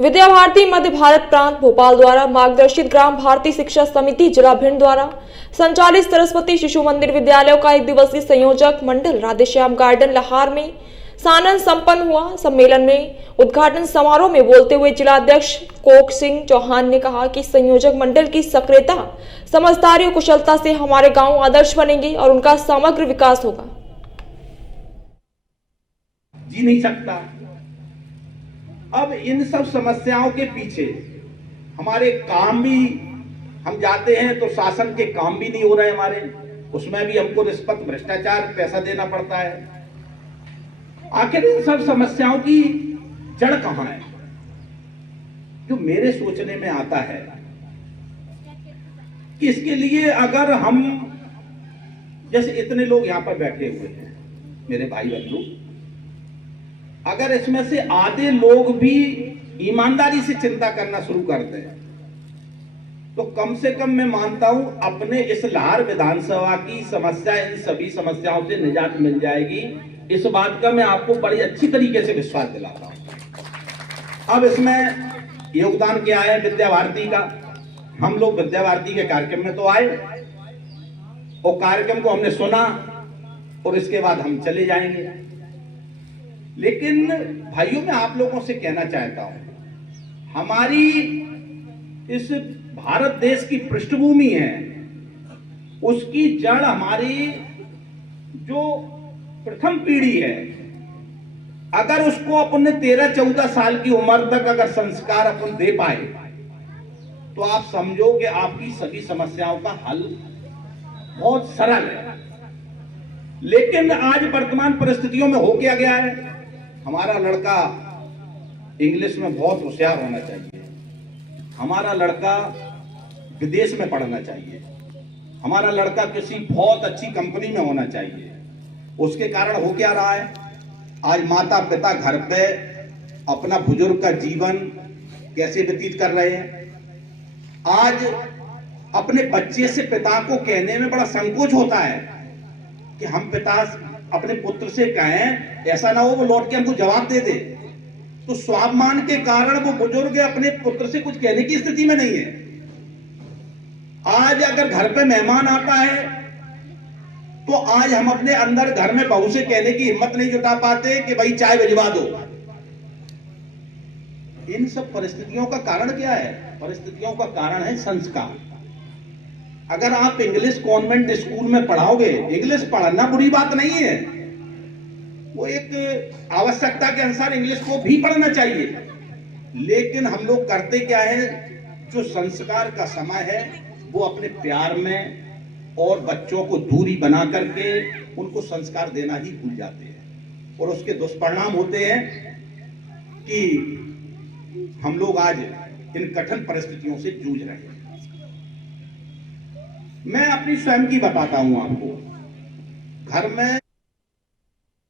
विद्या भारती मध्य भारत प्रांत भोपाल द्वारा मार्गदर्शित ग्राम भारती शिक्षा समिति जिला भिंड द्वारा संचालित सरस्वती शिशु मंदिर विद्यालयों का एक दिवसीय संयोजक मंडल राधेश्याम गार्डन लहार में सानंद संपन्न हुआ। सम्मेलन में उद्घाटन समारोह में बोलते हुए जिलाध्यक्ष कोक सिंह चौहान ने कहा कि संयोजक मंडल की सक्रियता, समझदारी और कुशलता से हमारे गांव आदर्श बनेंगे और उनका समग्र विकास होगा। जी नहीं सकता। अब इन सब समस्याओं के पीछे हमारे काम भी, हम जाते हैं तो शासन के काम भी नहीं हो रहे हमारे, उसमें भी हमको रिश्वत, भ्रष्टाचार, पैसा देना पड़ता है। आखिर इन सब समस्याओं की जड़ कहां है? जो मेरे सोचने में आता है कि इसके लिए अगर हम, जैसे इतने लोग यहां पर बैठे हुए हैं मेरे भाई बंधु, अगर इसमें से आधे लोग भी ईमानदारी से चिंता करना शुरू कर दें तो कम से कम मैं मानता हूं अपने इस लहार विधानसभा की समस्या, इन सभी समस्याओं से निजात मिल जाएगी। इस बात का मैं आपको बड़ी अच्छी तरीके से विश्वास दिलाता हूं। अब इसमें योगदान क्या है विद्या भारती का? हम लोग विद्या भारती के कार्यक्रम में तो आए और कार्यक्रम को हमने सुना और इसके बाद हम चले जाएंगे। लेकिन भाइयों, मैं आप लोगों से कहना चाहता हूं, हमारी इस भारत देश की पृष्ठभूमि है, उसकी जड़ हमारी जो प्रथम पीढ़ी है, अगर उसको अपने 13-14 साल की उम्र तक अगर संस्कार अपन दे पाए तो आप समझो कि आपकी सभी समस्याओं का हल बहुत सरल है। लेकिन आज वर्तमान परिस्थितियों में हो क्या गया है, हमारा लड़का इंग्लिश में बहुत होशियार होना चाहिए, हमारा लड़का विदेश में पढ़ना चाहिए, हमारा लड़का किसी बहुत अच्छी कंपनी में होना चाहिए। उसके कारण हो क्या रहा है, आज माता पिता घर पे अपना बुजुर्ग का जीवन कैसे व्यतीत कर रहे हैं। आज अपने बच्चे से पिता को कहने में बड़ा संकोच होता है कि हम पिता अपने पुत्र से कहें, ऐसा ना हो वो लौट के हमको जवाब दे दे। तो स्वाभिमान के कारण वो बुजुर्ग अपने पुत्र से कुछ कहने की स्थिति में नहीं है। आज अगर घर पे मेहमान आता है तो आज हम अपने अंदर घर में बहू से कहने की हिम्मत नहीं जुटा पाते कि भाई चाय भिजवा दो। इन सब परिस्थितियों का कारण क्या है? परिस्थितियों का कारण है संस्कार। अगर आप इंग्लिश कॉन्वेंट स्कूल में पढ़ाओगे, इंग्लिश पढ़ना बुरी बात नहीं है, वो एक आवश्यकता के अनुसार इंग्लिश को भी पढ़ना चाहिए। लेकिन हम लोग करते क्या है, जो संस्कार का समय है वो अपने प्यार में और बच्चों को दूरी बना करके उनको संस्कार देना ही भूल जाते हैं, और उसके दुष्परिणाम होते हैं कि हम लोग आज इन कठिन परिस्थितियों से जूझ रहे हैं। मैं अपनी स्वयं की बताता हूं आपको। घर में